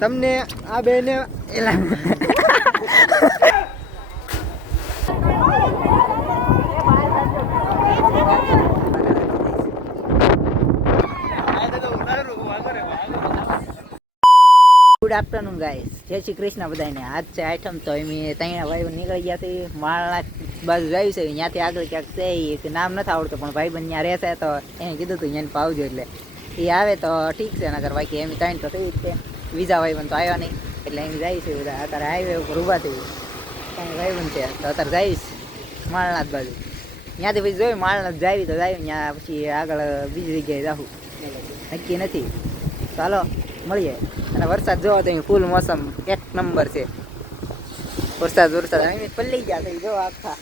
તમને આ બેને એલા ગુડ આફ્ટરનૂન ગાઈસ, જય શ્રી કૃષ્ણ બધાને. આજ છે આઈટમ તો એમ ત્યાં ભાઈ નીકળી ગયા છે માળના બાજુ જાય છે. ત્યાંથી આગળ ક્યાંક છે એ નામ નથી આવડતું, પણ ભાઈબંધ ત્યાં રહેશે તો એને કીધું હતું એને પાવજો, એટલે એ આવે તો ઠીક છે, નગર બાકી એમ ત્યાં તો થઈ જ છે. બીજા ભાઈબંધ તો આવ્યા નહીં એટલે એમ જાય છે બધા. અત્યારે હાઈવે ઉપર ઊભા થઈ ત્યાં ભાઈબંધ છે તો અત્યારે જઈશ માળના જ બાજુ. ત્યાંથી પછી જોયું માળના જ જાય તો જાય, ત્યાં પછી આગળ બીજી જગ્યાએ જાઉં નક્કી નથી. ચાલો મળીએ. અને વરસાદ જોવો તો ફૂલ મોસમ એક નંબર છે. વરસાદ અહીં પલ્લી ગયા છે જો આખા.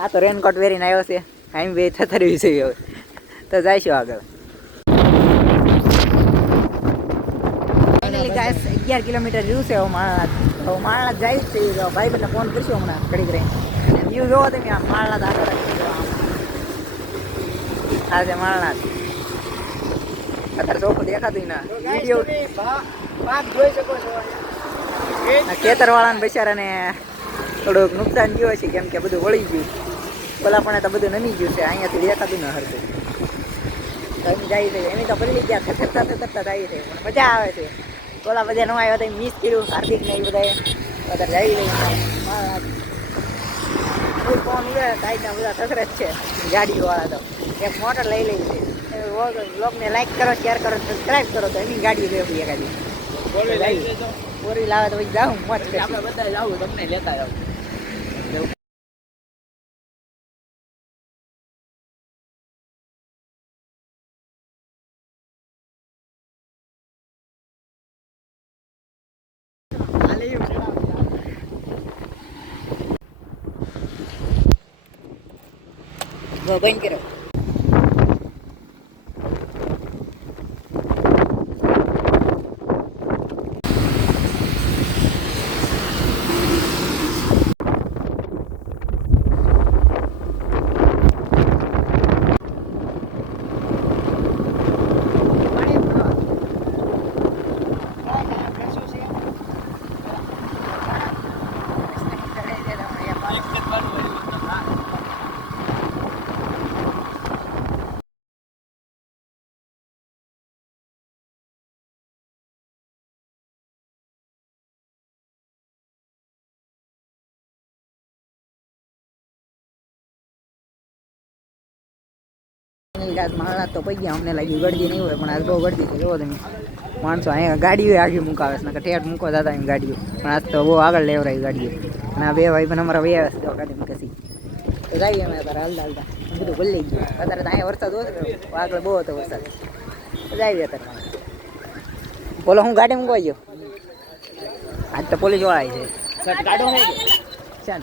આ તો રેનકોટ પહેરીને આવ્યો છે. અહીં બે થતરવી છે હવે તો જઈશું આગળ. 11 કિલોમીટર વ્યૂ છે માળના જાય છે. ભાઈ બંને ફોન કરશું હમણાં ઘડી કરી. વ્યૂ જોવો તમે આમ માળના આગળ આ છે માળના. અત્યારે ચોખ્ખું દેખાતું ના વિડીયો જોઈ શકો છો. ખેતર વાળાને બિચારાને થોડુંક નુકસાન થયું છે, કેમ કે બધું વળી ગયું. પેલા પણ તો બધું નમી ગયું છે, અહીંયાથી દેખાતું ન હરતું. તો એમ જાય છે એમ તો પલ્લી ગયા થતા જાય છે, પણ મજા આવે છે. પેલા બધા ન આવ્યા તો મિસ કર્યું હાર્દિક ને એ બધા અત્યારે જઈ રહી. ફોન ઉડે ટાઈટના બધા થસરે જ છે ગાડી વાળા. તો એક મોટર લઈ લઈ છે. બ્લોગને લાઈક કરો, શેર કરો, સબસ્ક્રાઈબ કરો તો એની ગાડી લેવી એકાદી બોરી લાવે તો પછી જાઉં મોજ આપણે બધા જાવું તમને લેતા જાવ. બંધ કરો. માળા તો પડી ગયા. અમને લાગ્યું ગળદી નહીં હોય, પણ આજ બહુ ગળદી છે. જોવો તમે માણસો અહીંયા ગાડીઓ આગળ મૂકાવે છે, ઠેઠ મૂકો દાદા એમ ગાડીઓ, પણ આજ તો બહુ આગળ લેવરાય ગાડીઓ. અને આ બે ભાઈ પણ અમારા વૈયા છે ગાડી મૂકેસી તો જઈએ અમે અત્યારે હાલતા હાલતા. બધું ભૂલી ગયું. અત્યારે તો અહીંયા વરસાદ ઓછો, આગળ બહુ હતો વરસાદ. તો જઈએ અત્યારે. બોલો હું ગાડી મૂકવા ગયો. આજ તો પોલીસ વાળા છે. ચાલ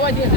હવા જોઈએ.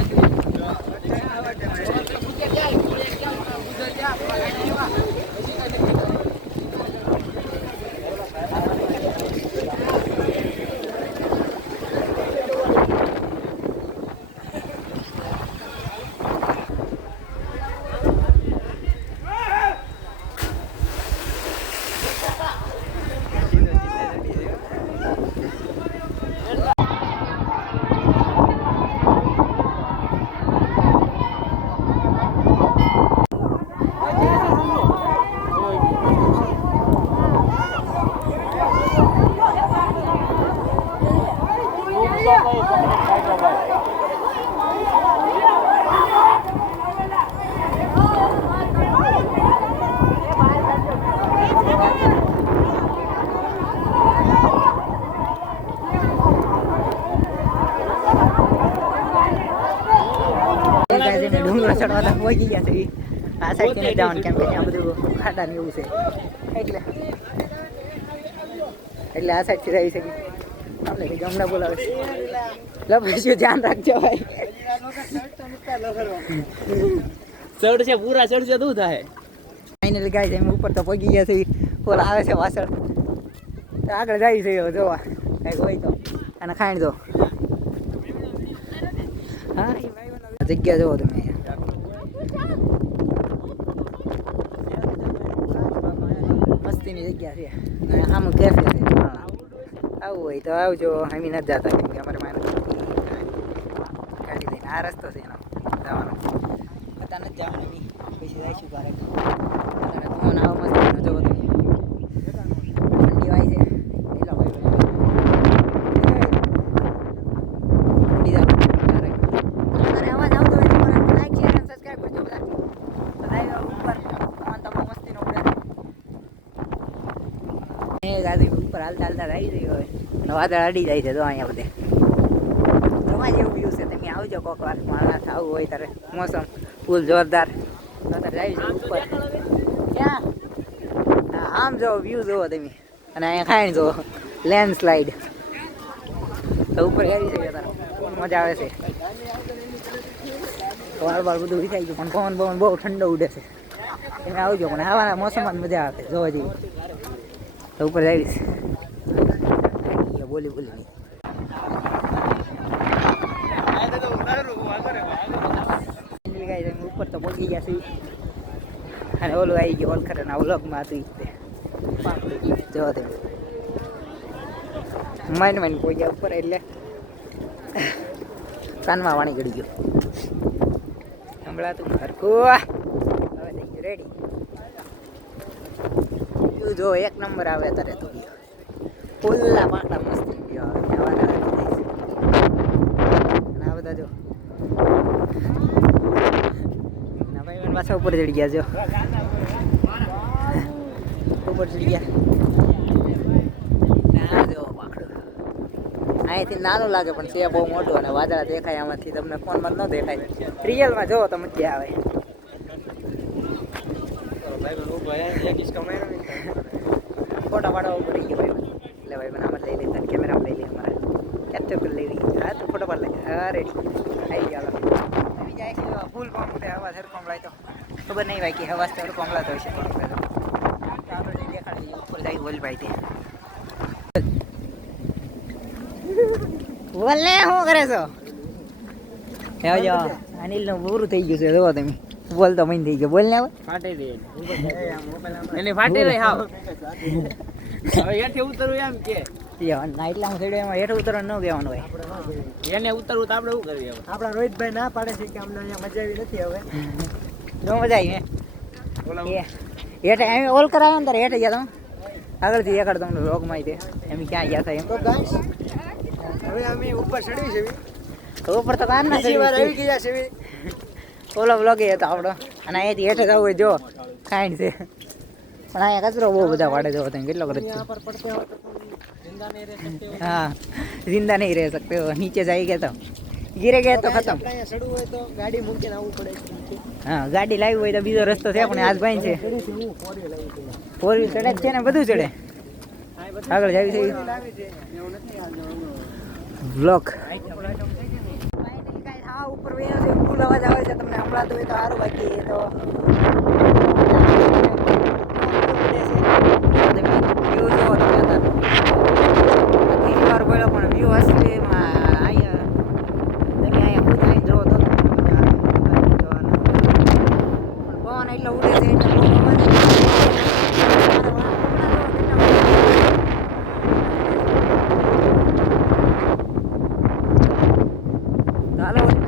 ડુંગર ચડવા પહોંચી ગયા છે. આ સાઈડ થી જવાનું, કેમ કે ત્યાં બધું ખાડા ને એવું છે, એટલે આ સાઈડ થી રહી શકે. આપણે હમણાં બોલાવે લપસ્યું, ધ્યાન રાખજો ભાઈ. ચડશે પૂરા ચડશે શું થાય. ફાઇનલી ગાય છે ઉપર તો પહોંચી ગયા છે. ઓલા આવે છે પાછળ, આગળ જાય છે જોવા કંઈક હોય તો અને ખાઈ દો. હા જગ્યા જોવો તમે. મસ્તીની જગ્યા છે અને આમ કેફે છે આવું હોય તો આવજો અમે નથી જતા કેમ કે અમારે મારે ગાડી લઈને આ રસ્તો છે એનો જવાનો પતા નથી જવાનું નહીં પછી જઈશું ક્યારેક ફોન આવો મસ્ત જોવો તમે ઠંડી વાય છે એટલા ભાઈ અવાજ આવતો હોય તો લાઈક શેર અને સબસ્ક્રાઈબ કરજો બધા ઉપર ફોન તો બહુ મસ્તીનો ઉડે ગાડી ઉપર હાલતા હાલતા આવી રહ્યો હોય અને વાદળ અડી જાય છે તો અહીંયા બધે તમારે જેવું વ્યૂ છે તમે આવજો કોક વાર માણસ આવું હોય ત્યારે મોસમ ફૂલ જોરદાર અત્યારે આવી જાય ઉપર ક્યાં આમ જો વ્યૂ જોવો તમે અને અહીંયા ખાઈને જો લેન્ડસ્લાઇડ તો ઉપર આવી જાય તારે મજા આવે છે વાળ વાળ બધું વિખાઈ ગયું પણ પવન પવન બહુ ઠંડો ઉડે છે તમે આવજો પણ આવાના મોસમમાં મજા આવે જોવા જેવી તો ઉપર આવીશ બોલી બોલી નહીં ઉપર તો પહોંચી ગયા છે અને ઓલું આવી ગયું ઓલખરના વ્લોગમાં હતું જોવા તમે માઇન્ડ માઇન્ડ પહોંચ્યા ઉપર એટલે કાનમાં વાણી ગળી ગયું સંભળાતું હરખું હવે થઈ ગયું રેડી જો એક નંબર આવે અત્યારે તો ફૂલ્લા પાટા મસ્ત આ બધા જો ભાઈ પાછા ઉપર ચડી ગયા જો ઉપર ચડી ગયા જો પાકડું અહીંથી નાનું લાગે પણ છે બહુ મોટું અને વાદળા દેખાય આમાંથી તમને ફોનમાં ન દેખાય રિયલમાં જોવો તો મજા આવે ફોટા પાડવા ઉપર ગયો ભાઈ એટલે ભાઈ મને આમાં લઈ લેતા કેમેરા લઈ લે અમારે કેપ્ચર કરી લેવી હા તો ફોટો પાડ લે હા રેડી આવી ગયા આવી જાય છે ફૂલ કોમ ઉઠે હવા સરકોમ લાય તો ખબર નહીં ભાઈ કે હવા સરકોમ લાતો હશે આપણે દેખાડી ઉપર જાય બોલભાઈ તે બોલે શું કરે છો આવજો અનિલનું પૂરું થઈ ગયું છે જોવો તમે બોલતો મન થઈ ગયો બોલ ને હવે ફાટી દે એને ફાટી રહી હાવ હવે હેઠે ઉતરવું એમ કે નાઈટલા હું સાઈડ એમાં હેઠે ઉતરવાનું ન કહેવાનું હોય એને ઉતરવું તો આપણે શું કરીએ હવે આપણા રોહિતભાઈ ના પાડે છે કે અમને અહીંયા મજા આવી નથી હવે જો મજા આવી હે હેઠે એમ ઓલ કરાવે ને તારે હેઠે ગયા તમે આગળથી એકડ તમને રોગમાં દે એમ ક્યાં ગયા હતા એમ તો ગાઈસ હવે અમે ઉપર ચડવી છે ઉપર તો કામ ના વાર આવી ગયા છે ઓલો બ્લોગ હતો આપણો અને અહીંયાથી હેઠે જવું હોય જો ખાઈન છે પણ અહીંયા કચરો બહુ બધા વાડે જવો તમે કેટલો કરે હા જિંદા નહીં રહી શકતે નીચે જઈ ગયા તો ગીરે ગયા તો ખતમ ચડવું હોય તો ગાડી મૂકીને આવવું પડે હા ગાડી લાવી હોય તો બીજો રસ્તો છે પણ આજ ભાઈ છે ફોર વ્હીલ ચડે છે ને બધું ચડે આગળ જાવી છે બ્લોક ઉપર વયા છે ફૂલ અવાજ આવે છે તમને હમણાં તો હોય તો સારું બાકી તો વ્યૂ જોવો તમે ત્રીજી વાર બોલ્યો પણ વ્યૂ અસલીમાં અહીંયા તમે અહીંયા ખુદ આવીને જોવો તો જોવાનું પવન એટલો ઉડે છે એટલે બહુ અવાજ ચાલો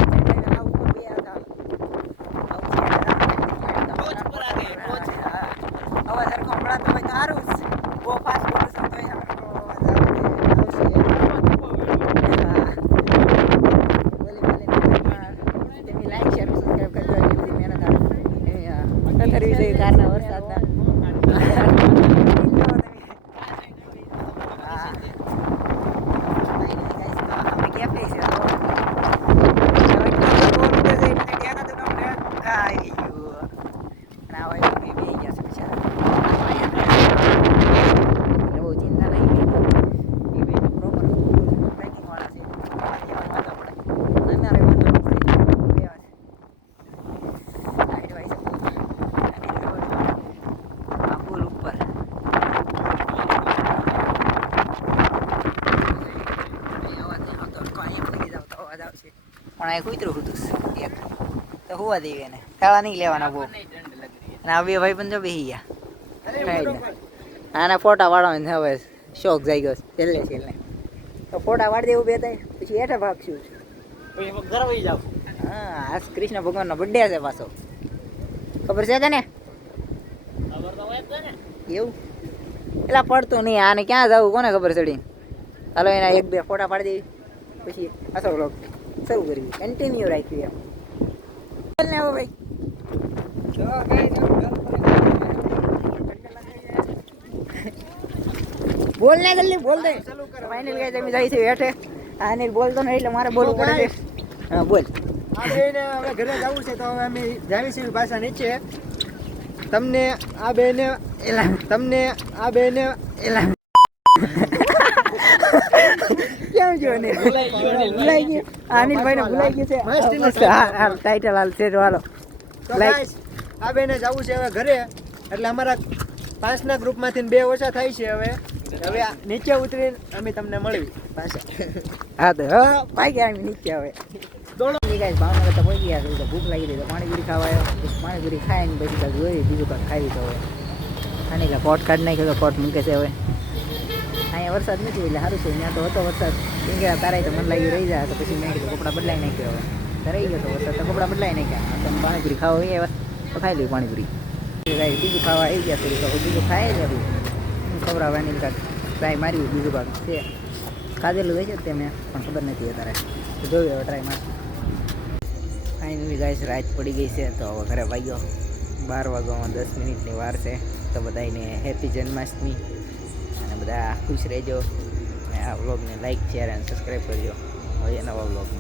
કારના વરસાદના પણ આ કૂતરું હતું એક તો હોવા દેવી એને ખાવા નહીં લેવાના બહુ અને આ બે ભાઈ પણ જો બેસી ગયા આના ફોટા વાળવાનો હવે શોખ જાય ગયો છેલ્લે છેલ્લે તો ફોટા વાળી દેવું બે થાય પછી હેઠે ભાગશું પછી ઘર વહી જાવ. હા આજ કૃષ્ણ ભગવાનનો બર્થડે છે પાછો ખબર છે તને ખબર તો હોય જ છે ને. એવું એલા પડતું નહીં આને ક્યાં જવું કોને ખબર ચડી ચાલો એના એક બે ફોટા પાડી દેવી પછી પાછો વ્લોગ શરૂ કરવી કન્ટિન્યુ રાખ્યું એમ બોલ ને હવે ભાઈ બોલ ને જલ્દી બોલ દે ફાઇનલ ગાઈસ અમે જાય છે હેઠે આ અનિલ બોલતો નહીં એટલે મારે બોલવું પડે છે હા બોલ આ બેને હવે ઘરે જવું છે તો હવે અમે જાવી છીએ પાછા નીચે. તમને આ બેને એલા કેમ જો ને ભૂલાઈ ગયું અનિલભાઈ ને ભૂલાઈ ગયું છે હા ટાઇટલ હાલ છે વાળો તો ગાઈસ આ બેને જવું છે હવે ઘરે એટલે અમારા 5 ના ગ્રુપમાંથી 2 ઓછા થાય છે. હવે નીચે ઉતરીને અમે તમને મળવી પાછા. હા તો હા ભાઈ ગયા અમે નીચે હવે દોડો ગાઈસ ભાવનગર તો પહોંચી ગયા છે ભૂખ લાગી રહી તો પાણીપુરી ખાવા આવ્યો પછી પાણીપુરી ખાઈને પછી કાંઈ જોઈએ બીજું કાંઈ ખાવી તો હવે આને એટલે પોટ કાઢી નાખ્યો તો પોટ મૂકે છે હવે અહીંયા વરસાદ નથી એટલે સારું છે ત્યાં તો હતો વરસાદ કેમ કે તારાય તો મન લાગ્યું રહી જાય તો પછી મેં કીધું કપડાં બદલાઈ નાખ્યો હવે તો રહી ગયો તો વરસાદ તો કપડાં બદલાઈ નાખ્યા તો પાણીપુરી ખાવા આવ્યા તો ખાઈ લઈ પાણીપુરી બીજું ખાવા આવી ગયા તો બીજું ખાય જ હતું ખવડાવવાની કાંઈક ટ્રાય મારી બીજું કાંક છે ખાધેલું હોય છે તે મેં પણ ખબર નથી અત્યારે તો જોયું હવે ટ્રાય મારશું ફાઇનલી ગાઈસ રાત પડી ગઈ છે તો હવે ઘરે વાગ્યો 12 વાગ્યામાં 10 મિનિટની વાર છે તો બધાને હેપી જન્માષ્ટમી અને બધા ખુશ રહેજો અને આ વ્લોગને લાઈક શેર અને સબસ્ક્રાઈબ કરજો હવે નવા વ્લોગમાં